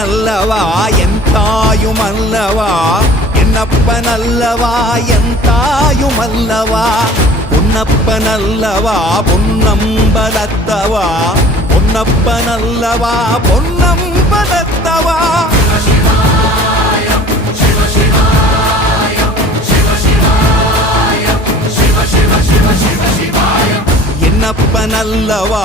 என்னப்பனல்லவா என் தாயுமல்லவா என்னப்பனல்லவா என் தாயுமல்லவா பொன்னப்பனல்லவா பொன்னம்பலத்தவா பொன்னப்பனல்லவா பொன்னம்பலத்தவா என்னப்பனல்லவா